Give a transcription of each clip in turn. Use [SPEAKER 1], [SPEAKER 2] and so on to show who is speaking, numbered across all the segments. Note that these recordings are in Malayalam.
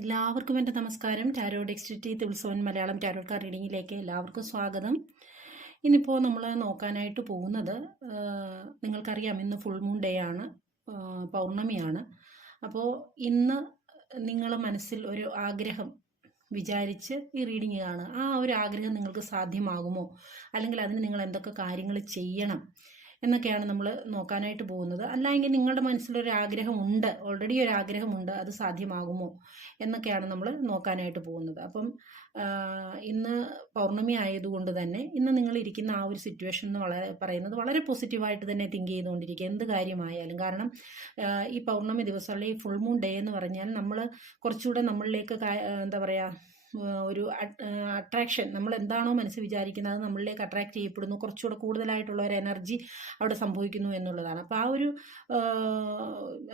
[SPEAKER 1] എല്ലാവർക്കും എന്റെ നമസ്കാരം. ടാരോ ഡെക്സ്റ്റിറ്റി തുൾസവൻ മലയാളം ടാരോ കാർ റീഡിങ്ങിലേക്ക് എല്ലാവർക്കും സ്വാഗതം. ഇന്നിപ്പോൾ നമ്മൾ നോക്കാനായിട്ട് പോകുന്നത് നിങ്ങൾക്കറിയാം ഇന്ന് ഫുൾ മൂൺ ഡേ ആണ് പൗർണമിയാണ്. അപ്പോൾ ഇന്ന് നിങ്ങൾ മനസ്സിൽ ഒരു ആഗ്രഹം വിചാരിച്ച് ഈ റീഡിങ് കാണുക ആ ഒരു ആഗ്രഹം നിങ്ങൾക്ക് സാധ്യമാകുമോ? അല്ലെങ്കിൽ അതിന് നിങ്ങൾ എന്തൊക്കെ കാര്യങ്ങൾ ചെയ്യണം? എന്നൊക്കെയാണ് നമ്മൾ നോക്കാനായിട്ട് പോകുന്നത്. അല്ലെങ്കിൽ നിങ്ങളുടെ മനസ്സിലൊരു ആഗ്രഹമുണ്ട് ഓൾറെഡി ഒരു ആഗ്രഹമുണ്ട് അത് സാധ്യമാകുമോ എന്നൊക്കെയാണ് നമ്മൾ നോക്കാനായിട്ട് പോകുന്നത്. അപ്പം ഇന്ന് പൗർണമി ആയതുകൊണ്ട് തന്നെ ഇന്ന് നിങ്ങൾ ഇരിക്കുന്ന ആ ഒരു സിറ്റുവേഷൻ എന്ന് വളരെ പറയുന്നത് വളരെ പോസിറ്റീവായിട്ട് തന്നെ തിങ്ക് ചെയ്തുകൊണ്ടിരിക്കുക. എന്ത് കാര്യമായാലും. കാരണം ഈ പൗർണമി ദിവസം അല്ലെങ്കിൽ ഫുൾ മൂൺ ഡേ എന്ന് പറഞ്ഞാൽ നമ്മൾ കുറച്ചുകൂടെ നമ്മളിലേക്ക് എന്താ പറയുക ഒരു അട്രാക്ഷൻ നമ്മൾ എന്താണോ മനസ്സ് വിചാരിക്കുന്നത് അത് നമ്മളിലേക്ക് അട്രാക്ട് ചെയ്യപ്പെടുന്നു. കുറച്ചുകൂടെ കൂടുതലായിട്ടുള്ള ഒരു എനർജി അവിടെ സംഭവിക്കുന്നു എന്നുള്ളതാണ്. അപ്പോൾ ആ ഒരു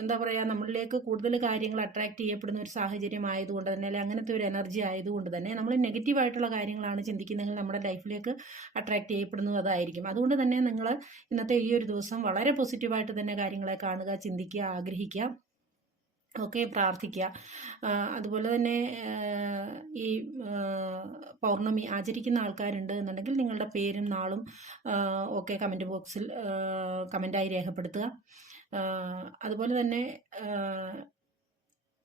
[SPEAKER 1] എന്താ പറയുക നമ്മളിലേക്ക് കൂടുതൽ കാര്യങ്ങൾ അട്രാക്ട് ചെയ്യപ്പെടുന്ന ഒരു സാഹചര്യം ആയതുകൊണ്ട് തന്നെ അല്ലെങ്കിൽ അങ്ങനത്തെ ഒരു എനർജി ആയതുകൊണ്ട് തന്നെ നമ്മൾ നെഗറ്റീവായിട്ടുള്ള കാര്യങ്ങളാണ് ചിന്തിക്കുന്നതെങ്കിൽ നമ്മുടെ ലൈഫിലേക്ക് അട്രാക്ട് ചെയ്യപ്പെടുന്നത് അതായിരിക്കും. അതുകൊണ്ട് തന്നെ നിങ്ങൾ ഇന്നത്തെ ഈ ഒരു ദിവസം വളരെ പോസിറ്റീവായിട്ട് തന്നെ കാര്യങ്ങളെ കാണുക ചിന്തിക്കുക ആഗ്രഹിക്കുക. ഒക്കെ പ്രാർത്ഥിക്കുക. അതുപോലെ തന്നെ ഈ പൗർണമി ആചരിക്കുന്ന ആൾക്കാരുണ്ട് എന്നുണ്ടെങ്കിൽ നിങ്ങളുടെ പേരും നാളും ഒക്കെ കമന്റ് ബോക്സിൽ കമന്റായി രേഖപ്പെടുത്തുക. അതുപോലെ തന്നെ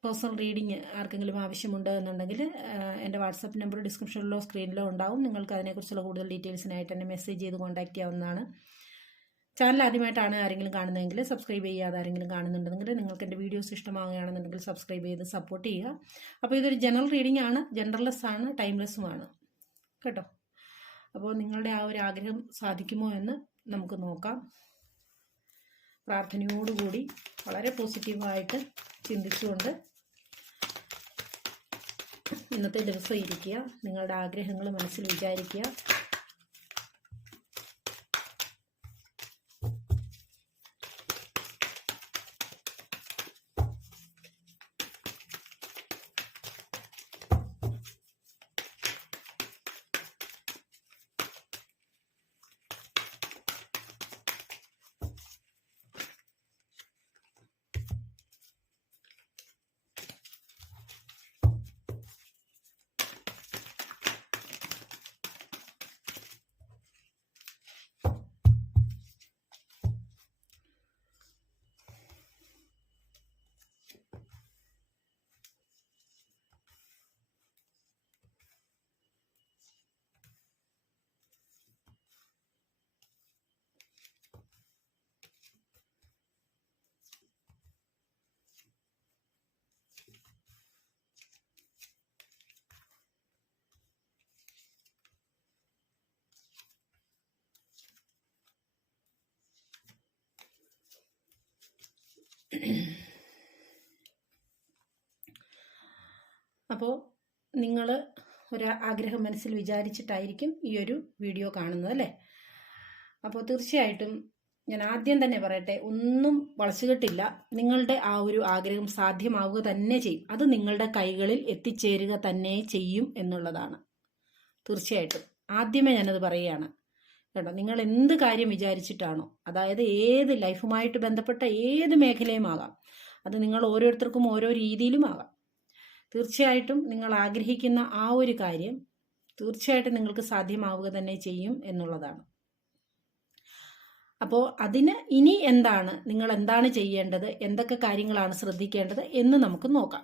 [SPEAKER 1] പേഴ്സണൽ റീഡിങ് ആർക്കെങ്കിലും ആവശ്യമുണ്ട് എന്നുണ്ടെങ്കിൽ എന്റെ വാട്സപ്പ് നമ്പർ ഡിസ്ക്രിപ്ഷനിലോ സ്ക്രീനിലോ ഉണ്ടാവും. നിങ്ങൾക്ക് അതിനെക്കുറിച്ചുള്ള കൂടുതൽ ഡീറ്റെയിൽസിനായിട്ട് എന്നെ മെസ്സേജ് ചെയ്ത് കോൺടാക്റ്റ് ചെയ്യാവുന്നതാണ്. ചാനൽ ആദ്യമായിട്ടാണ് ആരെങ്കിലും കാണുന്നതെങ്കിൽ സബ്സ്ക്രൈബ് ചെയ്യാതെ ആരെങ്കിലും കാണുന്നുണ്ടെങ്കിൽ നിങ്ങൾക്ക് എന്റെ വീഡിയോസ് ഇഷ്ടമാവുകയാണെന്നുണ്ടെങ്കിൽ സബ്സ്ക്രൈബ് ചെയ്ത് സപ്പോർട്ട് ചെയ്യുക. അപ്പോൾ ഇതൊരു ജനറൽ റീഡിംഗ് ആണ്. ജനറൽലെസ് ആണ് ടൈംലെസ്സുമാണ് കേട്ടോ? അപ്പോൾ നിങ്ങളുടെ ആ ഒരു ആഗ്രഹം സാധിക്കുമോ എന്ന് നമുക്ക് നോക്കാം. പ്രാർത്ഥനയോടുകൂടി വളരെ പോസിറ്റീവായിട്ട് ചിന്തിച്ചുകൊണ്ട് ഇന്നത്തെ ദിവസം ഇരിക്കുക. നിങ്ങളുടെ ആഗ്രഹങ്ങൾ മനസ്സിൽ വിചാരിക്കുക. അപ്പോൾ നിങ്ങൾ ഒരു ആഗ്രഹം മനസ്സിൽ വിചാരിച്ചിട്ടായിരിക്കും ഈ ഒരു വീഡിയോ കാണുന്നത് അല്ലേ? അപ്പോൾ തീർച്ചയായിട്ടും ഞാൻ ആദ്യം തന്നെ പറയട്ടെ ഒന്നും വളച്ചുകെട്ടില്ല. നിങ്ങളുടെ ആ ഒരു ആഗ്രഹം സാധ്യമാവുക തന്നെ ചെയ്യും. അത് നിങ്ങളുടെ കൈകളിൽ എത്തിച്ചേരുക തന്നെ ചെയ്യും എന്നുള്ളതാണ്. തീർച്ചയായിട്ടും. ആദ്യമേ ഞാനത് പറയുകയാണ്. കേട്ടോ നിങ്ങൾ എന്ത് കാര്യം വിചാരിച്ചിട്ടാണോ അതായത് ഏത് ലൈഫുമായിട്ട് ബന്ധപ്പെട്ട ഏത് മേഖലയുമാകാം അത് നിങ്ങൾ ഓരോരുത്തർക്കും ഓരോ രീതിയിലും ആകാം. തീർച്ചയായിട്ടും നിങ്ങൾ ആഗ്രഹിക്കുന്ന ആ ഒരു കാര്യം തീർച്ചയായിട്ടും നിങ്ങൾക്ക് സാധ്യമാവുക തന്നെ ചെയ്യും എന്നുള്ളതാണ്. അപ്പോൾ അതിന് ഇനി എന്താണ് നിങ്ങൾ എന്താണ് ചെയ്യേണ്ടത് എന്തൊക്കെ കാര്യങ്ങളാണ് ശ്രദ്ധിക്കേണ്ടത് എന്ന് നമുക്ക് നോക്കാം.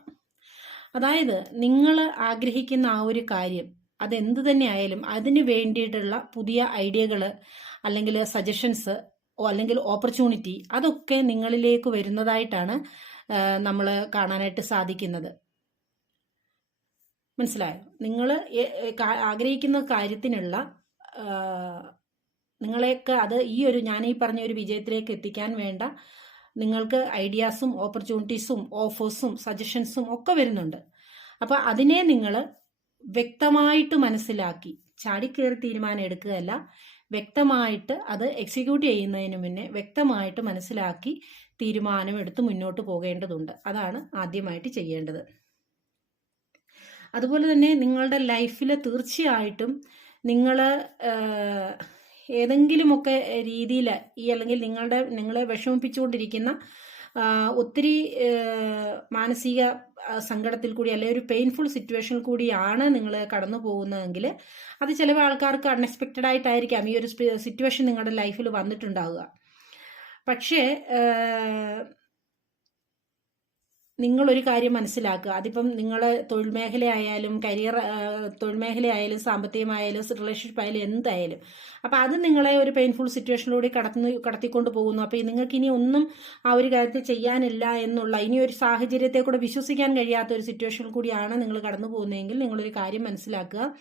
[SPEAKER 1] അതായത് നിങ്ങൾ ആഗ്രഹിക്കുന്ന ആ ഒരു കാര്യം അതെന്ത് തന്നെ ആയാലും അതിന് വേണ്ടിയിട്ടുള്ള പുതിയ ഐഡിയകൾ അല്ലെങ്കിൽ സജഷൻസ് അല്ലെങ്കിൽ ഓപ്പർച്യൂണിറ്റി അതൊക്കെ നിങ്ങളിലേക്ക് വരുന്നതായിട്ടാണ് നമ്മൾ കാണാനായിട്ട് സാധിക്കുന്നത്. മനസ്സിലായോ? നിങ്ങൾ ആഗ്രഹിക്കുന്ന കാര്യത്തിനുള്ള നിങ്ങളെയൊക്കെ അത് ഈ ഒരു ഞാൻ ഈ പറഞ്ഞ ഒരു വിജയത്തിലേക്ക് എത്തിക്കാൻ വേണ്ട. നിങ്ങൾക്ക് ഐഡിയാസും ഓപ്പർച്യൂണിറ്റീസും ഓഫേഴ്സും സജഷൻസും ഒക്കെ വരുന്നുണ്ട്. അപ്പോൾ അതിനെ നിങ്ങൾ വ്യക്തമായിട്ട് മനസ്സിലാക്കി ചാടിക്കേറി തീരുമാനം എടുക്കുകയല്ല വ്യക്തമായിട്ട് അത് എക്സിക്യൂട്ട് ചെയ്യുന്നതിന് മുന്നേ വ്യക്തമായിട്ട് മനസ്സിലാക്കി തീരുമാനം എടുത്ത് മുന്നോട്ട് പോകേണ്ടതുണ്ട്. അതാണ് ആദ്യമായിട്ട് ചെയ്യേണ്ടത്. അതുപോലെ തന്നെ നിങ്ങളുടെ ലൈഫിൽ തീർച്ചയായിട്ടും നിങ്ങൾ ഏതെങ്കിലുമൊക്കെ രീതിയിൽ ഈ അല്ലെങ്കിൽ നിങ്ങളുടെ നിങ്ങളെ വിഷമിപ്പിച്ചുകൊണ്ടിരിക്കുന്ന ഒത്തിരി മാനസിക സങ്കടത്തിൽ കൂടി അല്ലെങ്കിൽ ഒരു പെയിൻഫുൾ സിറ്റുവേഷനിൽ കൂടിയാണ് നിങ്ങൾ കടന്നു പോകുന്നതെങ്കിൽ അത് ചില ആൾക്കാർക്ക് അൺഎക്സ്പെക്റ്റഡ് ആയിട്ടായിരിക്കാം ഈ ഒരു സിറ്റുവേഷൻ നിങ്ങളുടെ ലൈഫിൽ വന്നിട്ടുണ്ടാവുക. പക്ഷേ നിങ്ങളൊരു കാര്യം മനസ്സിലാക്കുക. അതിപ്പം നിങ്ങൾ തൊഴിൽ മേഖലയായാലും കരിയർ തൊഴിൽ മേഖലയായാലും സാമ്പത്തികമായാലും റിലേഷൻഷിപ്പ് ആയാലും എന്തായാലും. അപ്പോൾ അത് നിങ്ങളെ ഒരു പെയിൻഫുൾ സിറ്റുവേഷനിലൂടെ കടന്നു കടത്തിക്കൊണ്ട് പോകുന്നു. അപ്പോൾ നിങ്ങൾക്ക് ഇനി ഒന്നും ആ ഒരു കാര്യത്തിൽ ചെയ്യാനില്ല എന്നുള്ള ഇനി ഒരു സാഹചര്യത്തെ കൂടെ വിശ്വസിക്കാൻ കഴിയാത്ത ഒരു സിറ്റുവേഷനിൽ കൂടിയാണ് നിങ്ങൾ കടന്നു പോകുന്നതെങ്കിൽ നിങ്ങളൊരു കാര്യം മനസ്സിലാക്കുക.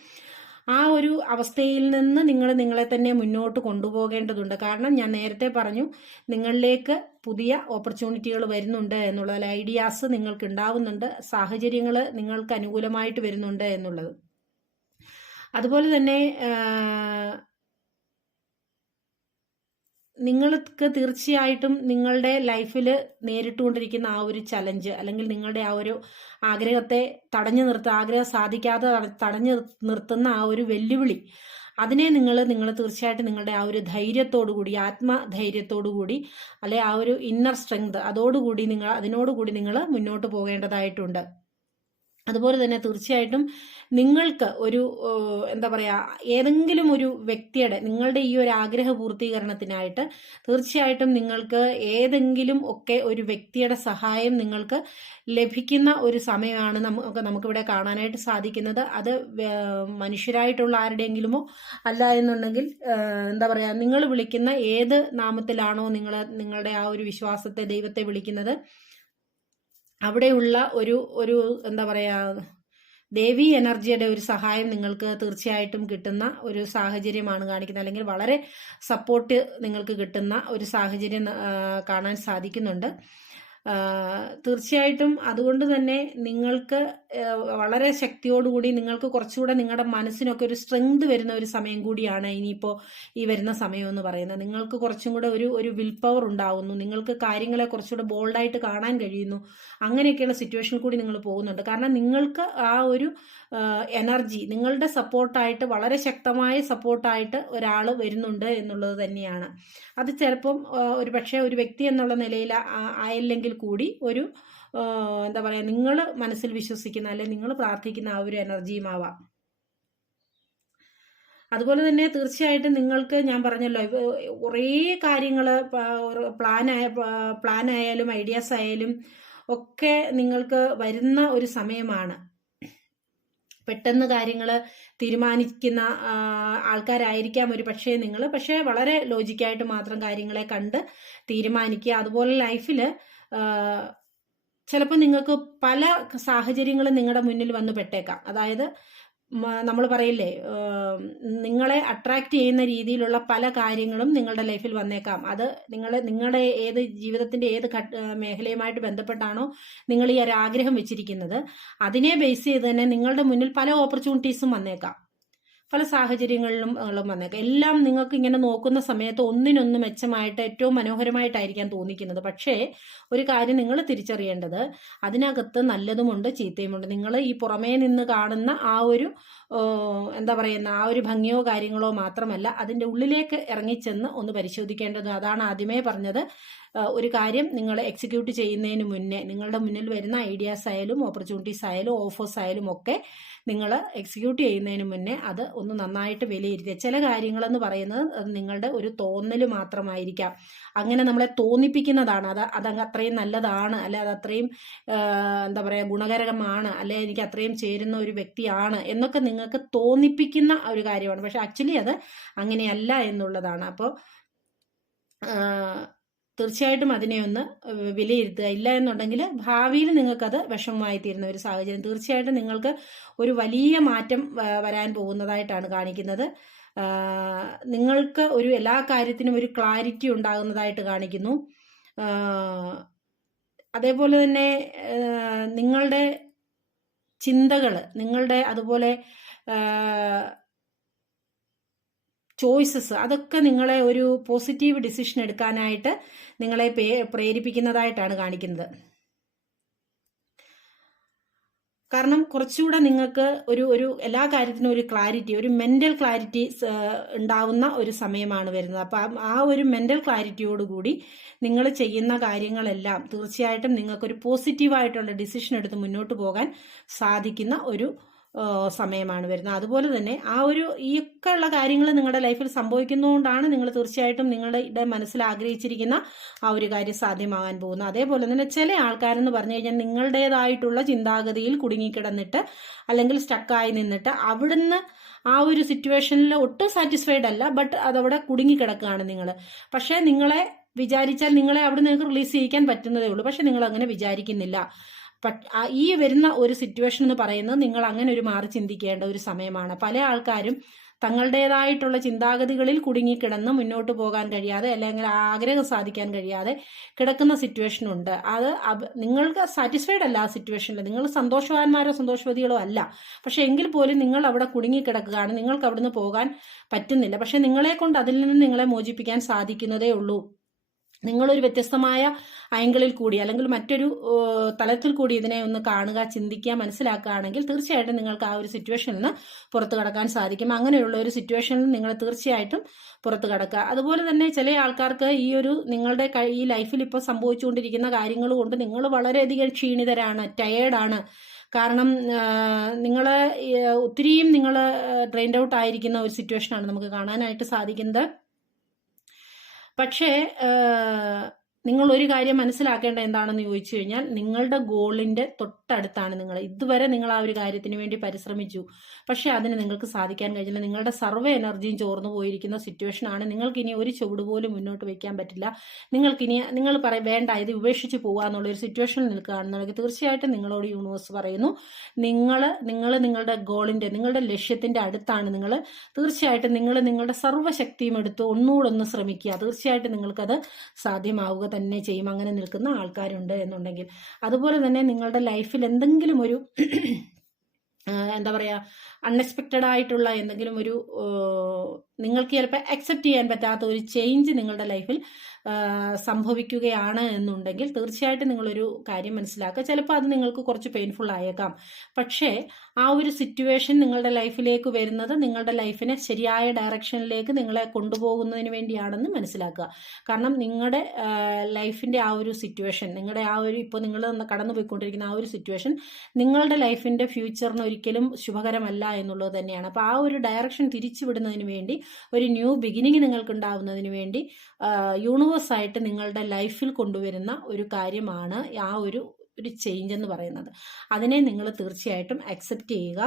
[SPEAKER 1] ആ ഒരു അവസ്ഥയിൽ നിന്ന് നിങ്ങൾ നിങ്ങളെ തന്നെ മുന്നോട്ട് കൊണ്ടുപോകേണ്ടതുണ്ട്. കാരണം ഞാൻ നേരത്തെ പറഞ്ഞു നിങ്ങളിലേക്ക് പുതിയ ഓപ്പർച്യൂണിറ്റികൾ വരുന്നുണ്ട് എന്നുള്ളത് ഐഡിയാസ് നിങ്ങൾക്ക് ഉണ്ടാവുന്നുണ്ട് സാഹചര്യങ്ങൾ നിങ്ങൾക്ക് അനുകൂലമായിട്ട് വരുന്നുണ്ട് എന്നുള്ളത്. അതുപോലെ തന്നെ നിങ്ങൾക്ക് തീർച്ചയായിട്ടും നിങ്ങളുടെ ലൈഫിൽ നേരിട്ടുകൊണ്ടിരിക്കുന്ന ആ ഒരു ചലഞ്ച് അല്ലെങ്കിൽ നിങ്ങളുടെ ആ ഒരു ആഗ്രഹത്തെ തടഞ്ഞു നിർത്തുക ആഗ്രഹം സാധിക്കാതെ തടഞ്ഞു നിർത്തുന്ന ആ ഒരു വെല്ലുവിളി അതിനെ നിങ്ങൾ നിങ്ങൾ തീർച്ചയായിട്ടും നിങ്ങളുടെ ആ ഒരു ധൈര്യത്തോടു കൂടി ആത്മധൈര്യത്തോടു കൂടി അല്ലെ ആ ഒരു ഇന്നർ സ്ട്രെങ്ത് അതോടുകൂടി നിങ്ങൾ അതിനോടുകൂടി നിങ്ങൾ മുന്നോട്ട് പോകേണ്ടതായിട്ടുണ്ട്. അതുപോലെ തന്നെ തീർച്ചയായിട്ടും നിങ്ങൾക്ക് ഒരു എന്താ പറയുക ഏതെങ്കിലും ഒരു വ്യക്തിയുടെ നിങ്ങളുടെ ഈ ഒരു ആഗ്രഹ പൂർത്തീകരണത്തിനായിട്ട് തീർച്ചയായിട്ടും നിങ്ങൾക്ക് ഏതെങ്കിലും ഒക്കെ ഒരു വ്യക്തിയുടെ സഹായം നിങ്ങൾക്ക് ലഭിക്കുന്ന ഒരു സമയമാണ് നമുക്ക് നമുക്കിവിടെ കാണാനായിട്ട് സാധിക്കുന്നത്. അത് മനുഷ്യരായിട്ടുള്ള ആരുടെയെങ്കിലുമോ അല്ല എന്നുണ്ടെങ്കിൽ എന്താ പറയുക നിങ്ങൾ വിളിക്കുന്ന ഏത് നാമത്തിലാണോ നിങ്ങൾ നിങ്ങളുടെ ആ ഒരു വിശ്വാസത്തെ ദൈവത്തെ വിളിക്കുന്നത് അവിടെയുള്ള ഒരു ഒരു എന്താ പറയുക ദേവി എനർജിയുടെ ഒരു സഹായം നിങ്ങൾക്ക് തീർച്ചയായിട്ടും കിട്ടുന്ന ഒരു സാഹചര്യമാണ് കാണിക്കുന്നത്. അല്ലെങ്കിൽ വളരെ സപ്പോർട്ട് നിങ്ങൾക്ക് കിട്ടുന്ന ഒരു സാഹചര്യം കാണാൻ സാധിക്കുന്നുണ്ട്. തീർച്ചയായിട്ടും അതുകൊണ്ട് തന്നെ നിങ്ങൾക്ക് വളരെ ശക്തിയോടുകൂടി നിങ്ങൾക്ക് കുറച്ചുകൂടെ നിങ്ങളുടെ മനസ്സിനൊക്കെ ഒരു സ്ട്രെങ്ത് വരുന്ന ഒരു സമയം കൂടിയാണ് ഇനിയിപ്പോൾ ഈ വരുന്ന സമയം എന്ന് പറയുന്നത്. നിങ്ങൾക്ക് കുറച്ചും കൂടെ ഒരു ഒരു വിൽ പവർ ഉണ്ടാവുന്നു. നിങ്ങൾക്ക് കാര്യങ്ങളെ കുറച്ചുകൂടെ ബോൾഡായിട്ട് കാണാൻ കഴിയുന്നു. അങ്ങനെയൊക്കെയുള്ള സിറ്റുവേഷനിൽ കൂടി നിങ്ങൾ പോകുന്നുണ്ട്. കാരണം നിങ്ങൾക്ക് ആ ഒരു എനർജി നിങ്ങളുടെ സപ്പോർട്ടായിട്ട് വളരെ ശക്തമായ സപ്പോർട്ടായിട്ട് ഒരാൾ വരുന്നുണ്ട് എന്നുള്ളത് തന്നെയാണ്. അത് ചിലപ്പം ഒരു പക്ഷേ ഒരു വ്യക്തി എന്നുള്ള നിലയിൽ ആയില്ലെങ്കിൽ കൂടി ഒരു എന്താ പറയുക നിങ്ങൾ മനസ്സിൽ വിശ്വസിക്കുന്ന അല്ലെങ്കിൽ നിങ്ങൾ പ്രാർത്ഥിക്കുന്ന ആ ഒരു എനർജിയും ആവാം അതുപോലെ തന്നെ തീർച്ചയായിട്ടും നിങ്ങൾക്ക് ഞാൻ പറഞ്ഞല്ലോ കുറേ കാര്യങ്ങൾ പ്ലാനായ പ്ലാനായാലും ഐഡിയാസ് ആയാലും ഒക്കെ നിങ്ങൾക്ക് വരുന്ന ഒരു സമയമാണ്. പെട്ടെന്ന് കാര്യങ്ങൾ തീരുമാനിക്കുന്ന ആൾക്കാരായിരിക്കാം ഒരു പക്ഷേ നിങ്ങൾ പക്ഷേ വളരെ ലോജിക്കായിട്ട് മാത്രം കാര്യങ്ങളെ കണ്ട് തീരുമാനിക്കുക. അതുപോലെ ലൈഫിൽ ചിലപ്പോൾ നിങ്ങൾക്ക് പല സാഹചര്യങ്ങളും നിങ്ങളുടെ മുന്നിൽ വന്ന് പെട്ടേക്കാം. അതായത് നമ്മൾ പറയില്ലേ നിങ്ങളെ അട്രാക്റ്റ് ചെയ്യുന്ന രീതിയിലുള്ള പല കാര്യങ്ങളും നിങ്ങളുടെ ലൈഫിൽ വന്നേക്കാം. അത് നിങ്ങൾ നിങ്ങളുടെ ഏത് ജീവിതത്തിന്റെ ഏത് മേഖലയുമായിട്ട് ബന്ധപ്പെട്ടാണോ നിങ്ങൾ ഈ ഒരു ആഗ്രഹം വെച്ചിരിക്കുന്നത്. അതിനെ ബേസ് ചെയ്ത് തന്നെ നിങ്ങളുടെ മുന്നിൽ പല ഓപ്പർച്യൂണിറ്റീസും വന്നേക്കാം. പല സാഹചര്യങ്ങളിലും വന്നേക്കാം. എല്ലാം നിങ്ങൾക്ക് ഇങ്ങനെ നോക്കുന്ന സമയത്ത് ഒന്നിനൊന്ന് മെച്ചമായിട്ട് ഏറ്റവും മനോഹരമായിട്ടായിരിക്കാം തോന്നിക്കുന്നത്. പക്ഷേ ഒരു കാര്യം നിങ്ങൾ തിരിച്ചറിയേണ്ടത് അതിനകത്ത് നല്ലതുമുണ്ട് ചീത്തയുമുണ്ട്. നിങ്ങൾ ഈ പുറമേ നിന്ന് കാണുന്ന ആ ഒരു എന്താ പറയുന്ന ആ ഒരു ഭംഗിയോ കാര്യങ്ങളോ മാത്രമല്ല അതിന്റെ ഉള്ളിലേക്ക് ഇറങ്ങിച്ചെന്ന് ഒന്ന് പരിശോധിക്കേണ്ടത്. അതാണ് ആദ്യമേ പറഞ്ഞത്. ഒരു കാര്യം നിങ്ങൾ എക്സിക്യൂട്ട് ചെയ്യുന്നതിന് മുന്നേ നിങ്ങളുടെ മുന്നിൽ വരുന്ന ഐഡിയാസ് ആയാലും ഓപ്പർച്യൂണിറ്റീസ് ആയാലും ഓഫേഴ്സ് ആയാലും ഒക്കെ നിങ്ങൾ എക്സിക്യൂട്ട് ചെയ്യുന്നതിന് മുന്നേ അത് ഒന്ന് നന്നായിട്ട് വിലയിരുത്തുക ചില കാര്യങ്ങളെന്ന് പറയുന്നത് അത് നിങ്ങളുടെ ഒരു തോന്നൽ മാത്രമായിരിക്കാം. അങ്ങനെ നമ്മളെ തോന്നിപ്പിക്കുന്നതാണ്. അത് അതങ്ങ് അത്രയും നല്ലതാണ്. അല്ലെ അത് അത്രയും എന്താ പറയുക ഗുണകരമാണ്. അല്ലെ എനിക്ക് അത്രയും ചേരുന്ന ഒരു വ്യക്തിയാണ് എന്നൊക്കെ നിങ്ങൾക്ക് തോന്നിപ്പിക്കുന്ന ഒരു കാര്യമാണ്. പക്ഷെ ആക്ച്വലി അത് അങ്ങനെയല്ല എന്നുള്ളതാണ്. അപ്പോൾ തീർച്ചയായിട്ടും അതിനെ ഒന്ന് വിലയിരുത്തുക. ഇല്ല എന്നുണ്ടെങ്കിൽ ഭാവിയിൽ നിങ്ങൾക്കത് വിഷമമായി തീരുന്ന ഒരു സാഹചര്യം. തീർച്ചയായിട്ടും നിങ്ങൾക്ക് ഒരു വലിയ മാറ്റം വരാൻ പോകുന്നതായിട്ടാണ് കാണിക്കുന്നത്. നിങ്ങൾക്ക് ഒരു എല്ലാ കാര്യത്തിനും ഒരു ക്ലാരിറ്റി ഉണ്ടാകുന്നതായിട്ട് കാണിക്കുന്നു. അതേപോലെ തന്നെ നിങ്ങളുടെ ചിന്തകൾ നിങ്ങളുടെ അതുപോലെ ചോയ്സസ്. അതൊക്കെ നിങ്ങളെ ഒരു പോസിറ്റീവ് ഡിസിഷൻ എടുക്കാനായിട്ട് നിങ്ങളെ പ്രേരിപ്പിക്കുന്നതായിട്ടാണ് കാണിക്കുന്നത്. കാരണം കുറച്ചുകൂടെ നിങ്ങൾക്ക് ഒരു ഒരു എല്ലാ കാര്യത്തിനും ഒരു ക്ലാരിറ്റി ഒരു മെന്റൽ ക്ലാരിറ്റി ഉണ്ടാവുന്ന ഒരു സമയമാണ് വരുന്നത്. അപ്പം ആ ഒരു മെന്റൽ ക്ലാരിറ്റിയോടുകൂടി നിങ്ങൾ ചെയ്യുന്ന കാര്യങ്ങളെല്ലാം തീർച്ചയായിട്ടും നിങ്ങൾക്കൊരു പോസിറ്റീവായിട്ടുള്ള ഡിസിഷൻ എടുത്ത് മുന്നോട്ട് പോകാൻ സാധിക്കുന്ന ഒരു സമയമാണ് വരുന്നത്. അതുപോലെ തന്നെ ആ ഒരു ഈ ഒക്കെ ഉള്ള കാര്യങ്ങൾ നിങ്ങളുടെ ലൈഫിൽ സംഭവിക്കുന്നതുകൊണ്ടാണ് നിങ്ങൾ തീർച്ചയായിട്ടും നിങ്ങളുടെ മനസ്സിൽ ആഗ്രഹിച്ചിരിക്കുന്ന ആ ഒരു കാര്യം സാധ്യമാകാൻ പോകുന്നത്. അതേപോലെ തന്നെ ചില ആൾക്കാരെന്ന് പറഞ്ഞു കഴിഞ്ഞാൽ നിങ്ങളുടേതായിട്ടുള്ള ചിന്താഗതിയിൽ കുടുങ്ങിക്കിടന്നിട്ട് അല്ലെങ്കിൽ സ്റ്റക്കായി നിന്നിട്ട് അവിടുന്ന് ആ ഒരു സിറ്റുവേഷനിൽ ഒട്ടും സാറ്റിസ്ഫൈഡ് അല്ല ബട്ട് അതവിടെ കുടുങ്ങിക്കിടക്കുകയാണ് നിങ്ങൾ പക്ഷേ നിങ്ങളെ വിചാരിച്ചാൽ നിങ്ങളെ അവിടെ നിങ്ങൾക്ക് റിലീസ് ചെയ്യിക്കാൻ പറ്റുന്നതേ ഉള്ളൂ. പക്ഷെ നിങ്ങൾ അങ്ങനെ വിചാരിക്കുന്നില്ല. ഈ വരുന്ന ഒരു സിറ്റുവേഷൻ എന്ന് പറയുന്നത് നിങ്ങൾ അങ്ങനെ ഒരു മാറി ചിന്തിക്കേണ്ട ഒരു സമയമാണ്. പല ആൾക്കാരും തങ്ങളുടേതായിട്ടുള്ള ചിന്താഗതികളിൽ കുടുങ്ങിക്കിടന്ന് മുന്നോട്ട് പോകാൻ കഴിയാതെ അല്ലെങ്കിൽ ആഗ്രഹം സാധിക്കാൻ കഴിയാതെ കിടക്കുന്ന സിറ്റുവേഷൻ ഉണ്ട്. അത് നിങ്ങൾക്ക് സാറ്റിസ്ഫൈഡ് അല്ല ആ സിറ്റുവേഷനിൽ നിങ്ങൾ സന്തോഷവാന്മാരോ സന്തോഷവതികളോ അല്ല. പക്ഷെ എങ്കിൽ പോലും നിങ്ങൾ അവിടെ കുടുങ്ങിക്കിടക്കുകയാണ് നിങ്ങൾക്ക് അവിടുന്ന് പോകാൻ പറ്റുന്നില്ല. പക്ഷെ നിങ്ങളെ കൊണ്ട് അതിൽ നിന്ന് നിങ്ങളെ മോചിപ്പിക്കാൻ സാധിക്കുന്നതേ ഉള്ളൂ. നിങ്ങളൊരു വ്യത്യസ്തമായ ആംഗിളിൽ കൂടി അല്ലെങ്കിൽ മറ്റൊരു തലത്തിൽ കൂടി ഇതിനെ ഒന്ന് കാണുക ചിന്തിക്കുക മനസ്സിലാക്കുകയാണെങ്കിൽ തീർച്ചയായിട്ടും നിങ്ങൾക്ക് ആ ഒരു സിറ്റുവേഷനിൽ നിന്ന് പുറത്തു കടക്കാൻ സാധിക്കും. അങ്ങനെയുള്ള ഒരു സിറ്റുവേഷനിൽ നിങ്ങൾ തീർച്ചയായിട്ടും പുറത്തു കടക്കുക. അതുപോലെ തന്നെ ചില ആൾക്കാർക്ക് ഈ ഒരു നിങ്ങളുടെ ഈ ലൈഫിൽ ഇപ്പോൾ സംഭവിച്ചുകൊണ്ടിരിക്കുന്ന കാര്യങ്ങൾ കൊണ്ട് നിങ്ങൾ വളരെയധികം ക്ഷീണിതരാണ് ടയേർഡാണ് കാരണം നിങ്ങൾ ഒത്തിരിയും നിങ്ങൾ ഡ്രെയിൻഡ് ഔട്ട് ആയിരിക്കുന്ന ഒരു സിറ്റുവേഷനാണ് നമുക്ക് കാണാനായിട്ട് സാധിക്കുന്നത്. പക്ഷേ നിങ്ങൾ ഒരു കാര്യം മനസ്സിലാക്കേണ്ട എന്താണെന്ന് ചോദിച്ചു കഴിഞ്ഞാൽ നിങ്ങളുടെ ഗോളിന്റെ തൊട്ടടുത്താണ് നിങ്ങൾ. ഇതുവരെ നിങ്ങൾ ആ ഒരു കാര്യത്തിന് വേണ്ടി പരിശ്രമിച്ചു. പക്ഷെ അതിന് നിങ്ങൾക്ക് സാധിക്കാൻ കഴിഞ്ഞില്ല. നിങ്ങളുടെ സർവേ എനർജിയും ചോർന്നു പോയിരിക്കുന്ന സിറ്റുവേഷൻ ആണ്. നിങ്ങൾക്ക് ഇനി ഒരു ചുവട് പോലും മുന്നോട്ട് വയ്ക്കാൻ പറ്റില്ല. നിങ്ങൾക്ക് ഇനി നിങ്ങൾ പറയും വേണ്ട ഇത് ഉപേക്ഷിച്ച് പോകാന്നുള്ള ഒരു സിറ്റുവേഷനിൽ നിൽക്കുകയാണെന്നുണ്ടെങ്കിൽ തീർച്ചയായിട്ടും നിങ്ങളോട് യൂണിവേഴ്സ് പറയുന്നു നിങ്ങൾ നിങ്ങൾ നിങ്ങളുടെ ഗോളിന്റെ നിങ്ങളുടെ ലക്ഷ്യത്തിന്റെ അടുത്താണ് നിങ്ങൾ. തീർച്ചയായിട്ടും നിങ്ങൾ നിങ്ങളുടെ സർവശക്തിയും എടുത്ത് ഒന്നുകൂടെ ഒന്ന് ശ്രമിക്കുക. തീർച്ചയായിട്ടും നിങ്ങൾക്കത് സാധ്യമാവുക തന്നെ ചെയ്യും. അങ്ങനെ നിൽക്കുന്ന ആൾക്കാരുണ്ട് എന്നുണ്ടെങ്കിൽ. അതുപോലെ തന്നെ നിങ്ങളുടെ ലൈഫിൽ എന്തെങ്കിലും ഒരു എന്താ പറയുക അൺഎക്സ്പെക്റ്റഡ് ആയിട്ടുള്ള എന്തെങ്കിലും ഒരു നിങ്ങൾക്ക് ചിലപ്പോൾ അക്സെപ്റ്റ് ചെയ്യാൻ പറ്റാത്ത ഒരു ചേഞ്ച് നിങ്ങളുടെ ലൈഫിൽ സംഭവിക്കുകയാണ് എന്നുണ്ടെങ്കിൽ തീർച്ചയായിട്ടും നിങ്ങളൊരു കാര്യം മനസ്സിലാക്കുക. ചിലപ്പോൾ അത് നിങ്ങൾക്ക് കുറച്ച് പെയിൻഫുൾ ആയേക്കാം. പക്ഷേ ആ ഒരു സിറ്റുവേഷൻ നിങ്ങളുടെ ലൈഫിലേക്ക് വരുന്നത് നിങ്ങളുടെ ലൈഫിനെ ശരിയായ ഡയറക്ഷനിലേക്ക് നിങ്ങളെ കൊണ്ടുപോകുന്നതിന് വേണ്ടിയാണെന്ന് മനസ്സിലാക്കുക. കാരണം നിങ്ങളുടെ ലൈഫിന്റെ ആ ഒരു സിറ്റുവേഷൻ നിങ്ങളുടെ ആ ഒരു ഇപ്പോൾ നിങ്ങൾ കടന്നു പോയിക്കൊണ്ടിരിക്കുന്ന ആ ഒരു സിറ്റുവേഷൻ നിങ്ങളുടെ ലൈഫിന്റെ ഫ്യൂച്ചറിന് ഒരിക്കലും ശുഭകരമല്ല എന്നുള്ളത് തന്നെയാണ്. അപ്പോൾ ആ ഒരു ഡയറക്ഷൻ തിരിച്ചുവിടുന്നതിന് വേണ്ടി ഒരു ന്യൂ ബിഗിനിങ് നിങ്ങൾക്ക് ഉണ്ടാവുന്നതിന് വേണ്ടി യൂണിവേഴ്സ് ആയിട്ട് നിങ്ങളുടെ ലൈഫിൽ കൊണ്ടുവരുന്ന ഒരു കാര്യമാണ് ആ ഒരു ഒരു ചേഞ്ച് എന്ന് പറയുന്നത്. അതിനെ നിങ്ങൾ തീർച്ചയായിട്ടും അക്സെപ്റ്റ് ചെയ്യുക.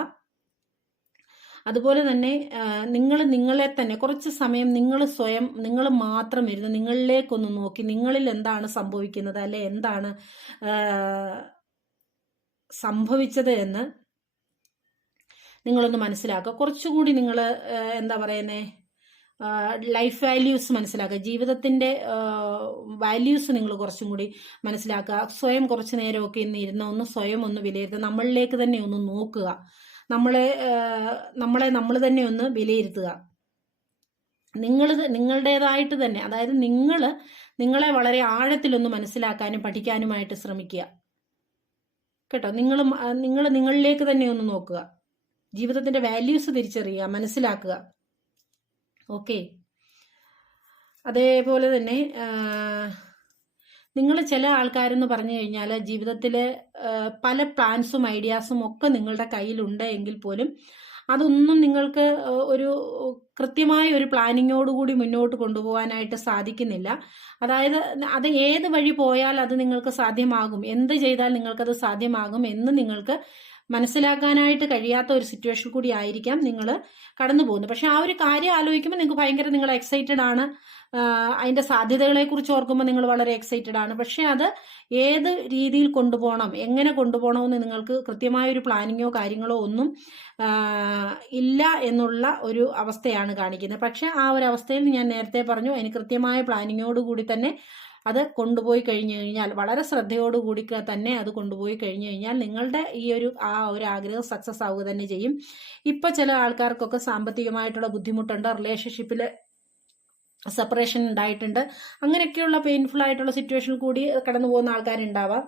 [SPEAKER 1] അതുപോലെ തന്നെ നിങ്ങൾ നിങ്ങളെ തന്നെ കുറച്ച് സമയം നിങ്ങൾ സ്വയം നിങ്ങൾ മാത്രം ഇരുന്ന് നിങ്ങളിലേക്കൊന്ന് നോക്കി നിങ്ങളിൽ എന്താണ് സംഭവിക്കുന്നത് അല്ലെ എന്താണ് സംഭവിച്ചത് എന്ന് നിങ്ങളൊന്ന് മനസ്സിലാക്കുക. കുറച്ചുകൂടി നിങ്ങൾ എന്താ പറയുന്നേ ലൈഫ് വാല്യൂസ് മനസ്സിലാക്കുക. ജീവിതത്തിന്റെ വാല്യൂസ് നിങ്ങൾ കുറച്ചും കൂടി മനസ്സിലാക്കുക. സ്വയം കുറച്ച് നേരമൊക്കെ ഇന്ന് ഇരുന്ന് ഒന്ന് സ്വയം ഒന്ന് വിലയിരുത്തുക. നമ്മളിലേക്ക് തന്നെ ഒന്ന് നോക്കുക. നമ്മളെ നമ്മളെ നമ്മൾ തന്നെ ഒന്ന് വിലയിരുത്തുക. നിങ്ങൾ നിങ്ങളുടേതായിട്ട് തന്നെ അതായത് നിങ്ങൾ നിങ്ങളെ വളരെ ആഴത്തിലൊന്ന് മനസ്സിലാക്കാനും പഠിക്കാനുമായിട്ട് ശ്രമിക്കുക. കേട്ടോ? നിങ്ങൾ നിങ്ങൾ നിങ്ങളിലേക്ക് തന്നെ ഒന്ന് നോക്കുക. ജീവിതത്തിന്റെ വാല്യൂസ് തിരിച്ചറിയുക മനസ്സിലാക്കുക. ഓക്കെ അതേപോലെ തന്നെ നിങ്ങൾ ചില ആൾക്കാരെന്ന് പറഞ്ഞു കഴിഞ്ഞാൽ ജീവിതത്തിലെ പല പ്ലാൻസും ഐഡിയാസും ഒക്കെ നിങ്ങളുടെ കയ്യിലുണ്ട് എങ്കിൽ പോലും അതൊന്നും നിങ്ങൾക്ക് ഒരു കൃത്യമായ ഒരു പ്ലാനിങ്ങോടുകൂടി മുന്നോട്ട് കൊണ്ടുപോകാനായിട്ട് സാധിക്കുന്നില്ല. അതായത് അത് ഏത് വഴി പോയാൽ അത് നിങ്ങൾക്ക് സാധ്യമാകും എന്ത് ചെയ്താൽ നിങ്ങൾക്കത് സാധ്യമാകും എന്ന് നിങ്ങൾക്ക് മനസ്സിലാക്കാനായിട്ട് കഴിയാത്ത ഒരു സിറ്റുവേഷൻ കൂടി ആയിരിക്കാം നിങ്ങൾ കടന്നു പോകുന്നത്. പക്ഷെ ആ ഒരു കാര്യം ആലോചിക്കുമ്പോൾ നിങ്ങൾക്ക് ഭയങ്കര നിങ്ങൾ എക്സൈറ്റഡ് ആണ്. അതിന്റെ സാധ്യതകളെ കുറിച്ച് ഓർക്കുമ്പോൾ നിങ്ങൾ വളരെ എക്സൈറ്റഡ് ആണ്. പക്ഷെ അത് ഏത് രീതിയിൽ കൊണ്ടുപോകണം എങ്ങനെ കൊണ്ടുപോകണമെന്ന് നിങ്ങൾക്ക് കൃത്യമായ ഒരു പ്ലാനിങ്ങോ കാര്യങ്ങളോ ഒന്നും ഇല്ല എന്നുള്ള ഒരു അവസ്ഥയാണ് കാണിക്കുന്നത്. പക്ഷെ ആ ഒരു അവസ്ഥയിൽ ഞാൻ നേരത്തെ പറഞ്ഞു അതിന് കൃത്യമായ പ്ലാനിങ്ങോടുകൂടി തന്നെ അത് കൊണ്ടുപോയി കഴിഞ്ഞു കഴിഞ്ഞാൽ വളരെ ശ്രദ്ധയോടുകൂടി തന്നെ അത് കൊണ്ടുപോയി കഴിഞ്ഞു കഴിഞ്ഞാൽ നിങ്ങളുടെ ഈ ഒരു ആ ഒരു ആഗ്രഹം സക്സസ് ആവുക തന്നെ ചെയ്യും. ഇപ്പൊ ചില ആൾക്കാർക്കൊക്കെ സാമ്പത്തികമായിട്ടുള്ള ബുദ്ധിമുട്ടുണ്ട്. റിലേഷൻഷിപ്പിൽ സെപ്പറേഷൻ ഉണ്ടായിട്ടുണ്ട്. അങ്ങനെയൊക്കെയുള്ള പെയിൻഫുൾ ആയിട്ടുള്ള സിറ്റുവേഷനിൽ കൂടി കടന്നു പോകുന്ന ആൾക്കാരുണ്ടാവാം.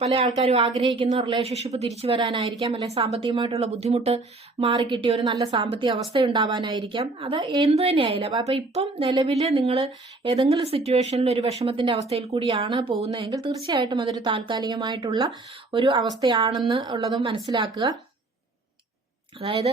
[SPEAKER 1] പല ആൾക്കാരും ആഗ്രഹിക്കുന്ന റിലേഷൻഷിപ്പ് തിരിച്ചു വരാനായിരിക്കാം. അല്ലെങ്കിൽ സാമ്പത്തികമായിട്ടുള്ള ബുദ്ധിമുട്ട് മാറിക്കിട്ടിയ ഒരു നല്ല സാമ്പത്തിക അവസ്ഥ ഉണ്ടാവാനായിരിക്കാം അത് എന്ത് തന്നെയായാലും അപ്പം ഇപ്പം നിലവിൽ നിങ്ങൾ ഏതെങ്കിലും സിറ്റുവേഷനിൽ ഒരു വിഷമത്തിന്റെ അവസ്ഥയിൽ കൂടിയാണ് പോകുന്നതെങ്കിൽ തീർച്ചയായിട്ടും അതൊരു താൽക്കാലികമായിട്ടുള്ള ഒരു അവസ്ഥയാണെന്ന് ഉള്ളതും മനസ്സിലാക്കുക. അതായത്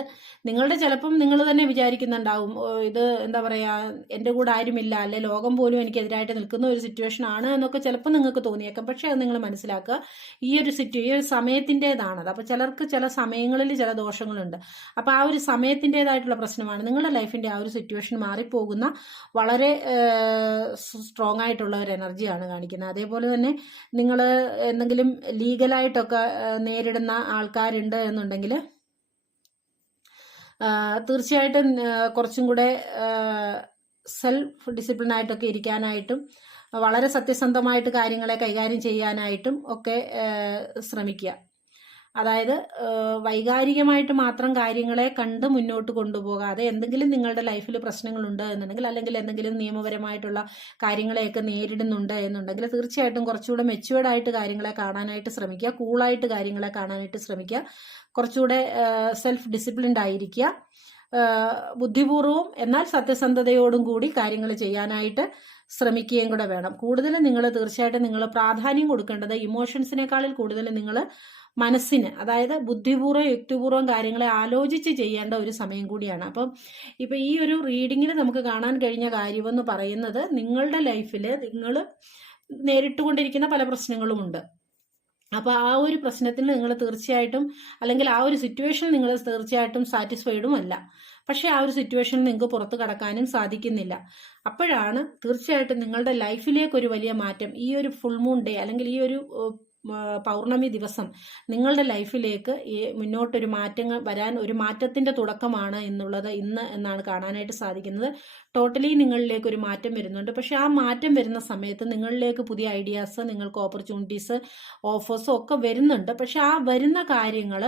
[SPEAKER 1] നിങ്ങളുടെ ചിലപ്പം നിങ്ങൾ തന്നെ വിചാരിക്കുന്നുണ്ടാവും. ഇത് എന്താ പറയുക എന്റെ കൂടെ ആരുമില്ല അല്ലെ ലോകം പോലും എനിക്കെതിരായിട്ട് നിൽക്കുന്ന ഒരു സിറ്റുവേഷൻ ആണ് എന്നൊക്കെ ചിലപ്പോൾ നിങ്ങൾക്ക് തോന്നിയേക്കാം. പക്ഷേ അത് നിങ്ങൾ മനസ്സിലാക്കുക. ഈ ഒരു സിറ്റു ഈ ഒരു സമയത്തിന്റെതാണത് അപ്പോൾ ചിലർക്ക് ചില സമയങ്ങളിൽ ചില ദോഷങ്ങളുണ്ട്. അപ്പോൾ ആ ഒരു സമയത്തിന്റെതായിട്ടുള്ള പ്രശ്നമാണ്. നിങ്ങളുടെ ലൈഫിന്റെ ആ ഒരു സിറ്റുവേഷൻ മാറിപ്പോകുന്ന വളരെ സ്ട്രോങ് ആയിട്ടുള്ള ഒരു എനർജിയാണ് കാണിക്കുന്നത്. അതേപോലെ തന്നെ നിങ്ങൾ എന്തെങ്കിലും ലീഗലായിട്ടൊക്കെ നേരിടുന്ന ആൾക്കാരുണ്ട് എന്നുണ്ടെങ്കിൽ തീർച്ചയായിട്ടും കുറച്ചും കൂടെ സെൽഫ് ഡിസിപ്ലിൻ ആയിട്ടൊക്കെ ഇരിക്കാനായിട്ടും വളരെ സത്യസന്ധമായിട്ട് കാര്യങ്ങളെ കൈകാര്യം ചെയ്യാനായിട്ടും ഒക്കെ ശ്രമിക്കുക. അതായത് വൈകാരികമായിട്ട് മാത്രം കാര്യങ്ങളെ കണ്ട് മുന്നോട്ട് കൊണ്ടുപോകാതെ എന്തെങ്കിലും നിങ്ങളുടെ ലൈഫിൽ പ്രശ്നങ്ങളുണ്ട് എന്നുണ്ടെങ്കിൽ അല്ലെങ്കിൽ എന്തെങ്കിലും നിയമപരമായിട്ടുള്ള കാര്യങ്ങളെയൊക്കെ നേരിടുന്നുണ്ട് എന്നുണ്ടെങ്കിൽ തീർച്ചയായിട്ടും കുറച്ചുകൂടെ മെച്ചുവേർഡ് ആയിട്ട് കാര്യങ്ങളെ കാണാനായിട്ട് ശ്രമിക്കുക കൂളായിട്ട് കാര്യങ്ങളെ കാണാനായിട്ട് ശ്രമിക്കുക കുറച്ചുകൂടെ സെൽഫ് ഡിസിപ്ലിൻഡ് ആയിരിക്കുക ബുദ്ധിപൂർവവും എന്നാൽ സത്യസന്ധതയോടും കൂടി കാര്യങ്ങൾ ചെയ്യാനായിട്ട് ശ്രമിക്കുകയും കൂടെ വേണം. കൂടുതൽ നിങ്ങൾ തീർച്ചയായിട്ടും നിങ്ങൾ പ്രാധാന്യം കൊടുക്കേണ്ടത് ഇമോഷൻസിനേക്കാളിൽ കൂടുതൽ നിങ്ങൾ മനസ്സിന് അതായത് ബുദ്ധിപൂർവം യുക്തിപൂർവം കാര്യങ്ങളെ ആലോചിച്ച് ചെയ്യേണ്ട ഒരു സമയം കൂടിയാണ്. അപ്പം ഇപ്പം ഈ ഒരു റീഡിങ്ങിൽ നമുക്ക് കാണാൻ കഴിഞ്ഞ കാര്യമെന്ന് പറയുന്നത് നിങ്ങളുടെ ലൈഫിൽ നിങ്ങൾ നേരിട്ടുകൊണ്ടിരിക്കുന്ന പല പ്രശ്നങ്ങളുമുണ്ട്. അപ്പോൾ ആ ഒരു പ്രശ്നത്തിൽ നിങ്ങൾ തീർച്ചയായിട്ടും അല്ലെങ്കിൽ ആ ഒരു സിറ്റുവേഷൻ നിങ്ങൾ തീർച്ചയായിട്ടും സാറ്റിസ്ഫൈഡും അല്ല. പക്ഷേ ആ ഒരു സിറ്റുവേഷനിൽ നിങ്ങൾക്ക് പുറത്തു കടക്കാനും സാധിക്കുന്നില്ല. അപ്പോഴാണ് തീർച്ചയായിട്ടും നിങ്ങളുടെ ലൈഫിലേക്ക് ഒരു വലിയ മാറ്റം ഈ ഒരു ഫുൾ മൂൺ ഡേ അല്ലെങ്കിൽ ഈ ഒരു പൗർണമി ദിവസം നിങ്ങളുടെ ലൈഫിലേക്ക് ഈ മുന്നോട്ടൊരു മാറ്റങ്ങൾ വരാൻ ഒരു മാറ്റത്തിന്റെ തുടക്കമാണ് എന്നുള്ളത് ഇന്ന് എന്നാണ് കാണാനായിട്ട് സാധിക്കുന്നത്. ടോട്ടലി നിങ്ങളിലേക്ക് ഒരു മാറ്റം വരുന്നുണ്ട്. പക്ഷെ ആ മാറ്റം വരുന്ന സമയത്ത് നിങ്ങളിലേക്ക് പുതിയ ഐഡിയാസ് നിങ്ങൾക്ക് ഓപ്പർച്യൂണിറ്റീസ് ഓഫേഴ്സും ഒക്കെ വരുന്നുണ്ട്. പക്ഷെ ആ വരുന്ന കാര്യങ്ങൾ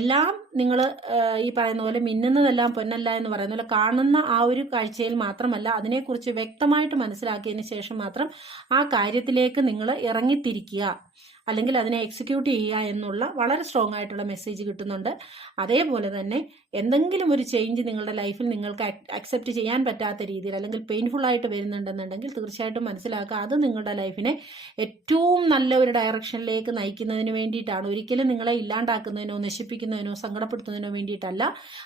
[SPEAKER 1] എല്ലാം നിങ്ങൾ ഈ പറയുന്ന പോലെ മിന്നുന്നതെല്ലാം പൊന്നല്ല എന്ന് പറയുന്ന പോലെ കാണുന്ന ആ ഒരു കാഴ്ചയിൽ മാത്രമല്ല അതിനെക്കുറിച്ച് വ്യക്തമായിട്ട് മനസ്സിലാക്കിയതിന് ശേഷം മാത്രം ആ കാര്യത്തിലേക്ക് നിങ്ങൾ ഇറങ്ങിത്തിരിക്കുക. അല്ലെങ്കിൽ അതിനെ എക്സിക്യൂട്ട് ചെയ്യുക എന്നുള്ള വളരെ സ്ട്രോങ് ആയിട്ടുള്ള മെസ്സേജ് കിട്ടുന്നുണ്ട്. അതേപോലെ തന്നെ എന്തെങ്കിലും ഒരു ചേഞ്ച് നിങ്ങളുടെ ലൈഫിൽ നിങ്ങൾക്ക് അക്സെപ്റ്റ് ചെയ്യാൻ പറ്റാത്ത രീതിയിൽ അല്ലെങ്കിൽ പെയിൻഫുൾ ആയിട്ട് വരുന്നുണ്ടെന്നുണ്ടെങ്കിൽ തീർച്ചയായിട്ടും മനസ്സിലാക്കുക. അത് നിങ്ങളുടെ ലൈഫിനെ ഏറ്റവും നല്ല ഒരു ഡയറക്ഷനിലേക്ക് നയിക്കുന്നതിന് വേണ്ടിയിട്ടാണ്. ഒരിക്കലും നിങ്ങളെ ഇല്ലാണ്ടാക്കുന്നതിനോ നശിപ്പിക്കുന്നതിനോ സങ്കടപ്പെടുത്തുന്നതിനോ വേണ്ടിയിട്ടല്ല.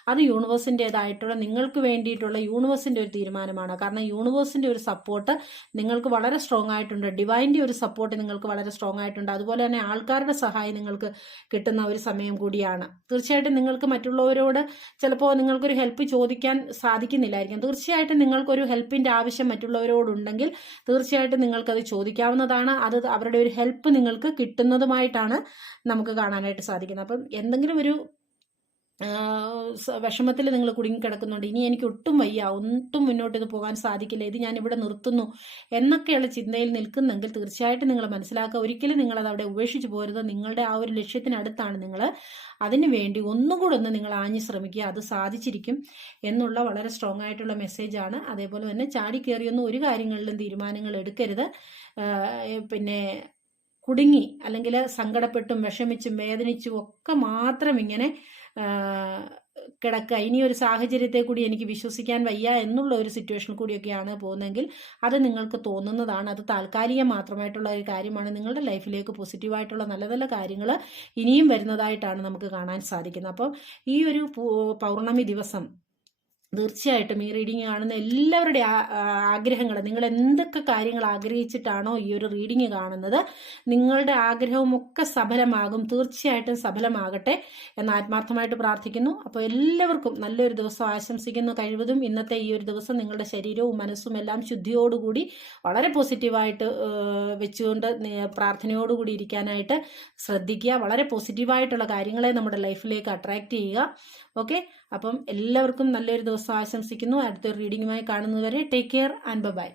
[SPEAKER 1] അത് യൂണിവേഴ്സിന്റെതായിട്ടുള്ള നിങ്ങൾക്ക് വേണ്ടിയിട്ടുള്ള യൂണിവേഴ്സിന്റെ ഒരു തീരുമാനമാണ്. കാരണം യൂണിവേഴ്സിന്റെ ഒരു സപ്പോർട്ട് നിങ്ങൾക്ക് വളരെ സ്ട്രോങ് ആയിട്ടുണ്ട്. ഡിവൈന്റെ ഒരു സപ്പോർട്ട് നിങ്ങൾക്ക് വളരെ സ്ട്രോങ് ആയിട്ടുണ്ട്. അതുപോലെ തന്നെ ആൾക്കാരുടെ സഹായം നിങ്ങൾക്ക് കിട്ടുന്ന ഒരു സമയം കൂടിയാണ്. തീർച്ചയായിട്ടും നിങ്ങൾക്ക് മറ്റുള്ളവരോട് ചിലപ്പോൾ നിങ്ങൾക്കൊരു ഹെൽപ്പ് ചോദിക്കാൻ സാധിക്കുന്നില്ലായിരിക്കും. തീർച്ചയായിട്ടും നിങ്ങൾക്കൊരു ഹെൽപ്പിന്റെ ആവശ്യം മറ്റുള്ളവരോടുണ്ടെങ്കിൽ തീർച്ചയായിട്ടും നിങ്ങൾക്കത് ചോദിക്കാവുന്നതാണ്. അത് അവരുടെ ഒരു ഹെൽപ്പ് നിങ്ങൾക്ക് കിട്ടുന്നതുമായിട്ടാണ് നമുക്ക് കാണാനായിട്ട് സാധിക്കുന്നത്. അപ്പം എന്തെങ്കിലും ഒരു വിഷമത്തിൽ നിങ്ങൾ കുടുങ്ങിക്കിടക്കുന്നുണ്ട്. ഇനി എനിക്ക് ഒട്ടും വയ്യ. ഒട്ടും മുന്നോട്ട് ഇത് പോകാൻ സാധിക്കില്ല. ഇത് ഞാൻ ഇവിടെ നിർത്തുന്നു എന്നൊക്കെയുള്ള ചിന്തയിൽ നിൽക്കുന്നെങ്കിൽ തീർച്ചയായിട്ടും നിങ്ങൾ മനസ്സിലാക്കുക. ഒരിക്കലും നിങ്ങളത് അവിടെ ഉപേക്ഷിച്ചു പോരുത് നിങ്ങളുടെ ആ ഒരു ലക്ഷ്യത്തിനടുത്താണ് നിങ്ങൾ അതിനു വേണ്ടി ഒന്നുകൂടെ ഒന്ന് നിങ്ങൾ ആഞ്ഞു ശ്രമിക്കുക. അത് സാധിച്ചിരിക്കും എന്നുള്ള വളരെ സ്ട്രോങ് ആയിട്ടുള്ള മെസ്സേജാണ് അതേപോലെ തന്നെ ചാടി കയറിയൊന്നും ഒരു കാര്യങ്ങളിലും തീരുമാനങ്ങൾ എടുക്കരുത്. പിന്നെ കുടുങ്ങി അല്ലെങ്കിൽ സങ്കടപ്പെട്ടും വിഷമിച്ചും വേദനിച്ചും ഒക്കെ മാത്രം ഇങ്ങനെ കിടക്കുക ഇനി ഒരു സാഹചര്യത്തെ കൂടി എനിക്ക് വിശ്വസിക്കാൻ വയ്യ എന്നുള്ള ഒരു സിറ്റുവേഷനിൽ കൂടിയൊക്കെയാണ് പോകുന്നതെങ്കിൽ അത് നിങ്ങൾക്ക് തോന്നുന്നതാണ്. അത് താൽക്കാലികം മാത്രമായിട്ടുള്ള ഒരു കാര്യമാണ്. നിങ്ങളുടെ ലൈഫിലേക്ക് പോസിറ്റീവായിട്ടുള്ള നല്ല നല്ല കാര്യങ്ങൾ ഇനിയും വരുന്നതായിട്ടാണ് നമുക്ക് കാണാൻ സാധിക്കുന്നത്. അപ്പം ഈ ഒരു പൗർണമി ദിവസം തീർച്ചയായിട്ടും ഈ റീഡിംഗ് കാണുന്ന എല്ലാവരുടെ ആഗ്രഹങ്ങൾ നിങ്ങൾ എന്തൊക്കെ കാര്യങ്ങൾ ആഗ്രഹിച്ചിട്ടാണോ ഈ ഒരു റീഡിംഗ് കാണുന്നത് നിങ്ങളുടെ ആഗ്രഹവും ഒക്കെ സഫലമാകും തീർച്ചയായിട്ടും സഫലമാകട്ടെ എന്ന് ആത്മാർത്ഥമായിട്ട് പ്രാർത്ഥിക്കുന്നു. അപ്പോൾ എല്ലാവർക്കും നല്ലൊരു ദിവസം ആശംസിക്കുന്നു. കഴിവതും ഇന്നത്തെ ഈ ഒരു ദിവസം നിങ്ങളുടെ ശരീരവും മനസ്സും എല്ലാം ശുദ്ധിയോടുകൂടി വളരെ പോസിറ്റീവായിട്ട് വെച്ചുകൊണ്ട് പ്രാർത്ഥനയോടുകൂടി ഇരിക്കാനായിട്ട് ശ്രദ്ധിക്കുക. വളരെ പോസിറ്റീവായിട്ടുള്ള കാര്യങ്ങളെ നമ്മുടെ ലൈഫിലേക്ക് അട്രാക്റ്റ് ചെയ്യുക. ഓക്കെ? അപ്പം എല്ലാവർക്കും നല്ലൊരു ദിവസം ആശംസിക്കുന്നു. അടുത്തൊരു റീഡിങ്ങുമായി കാണുന്നതുവരെ ടേക്ക് കെയർ ആൻഡ് ബൈ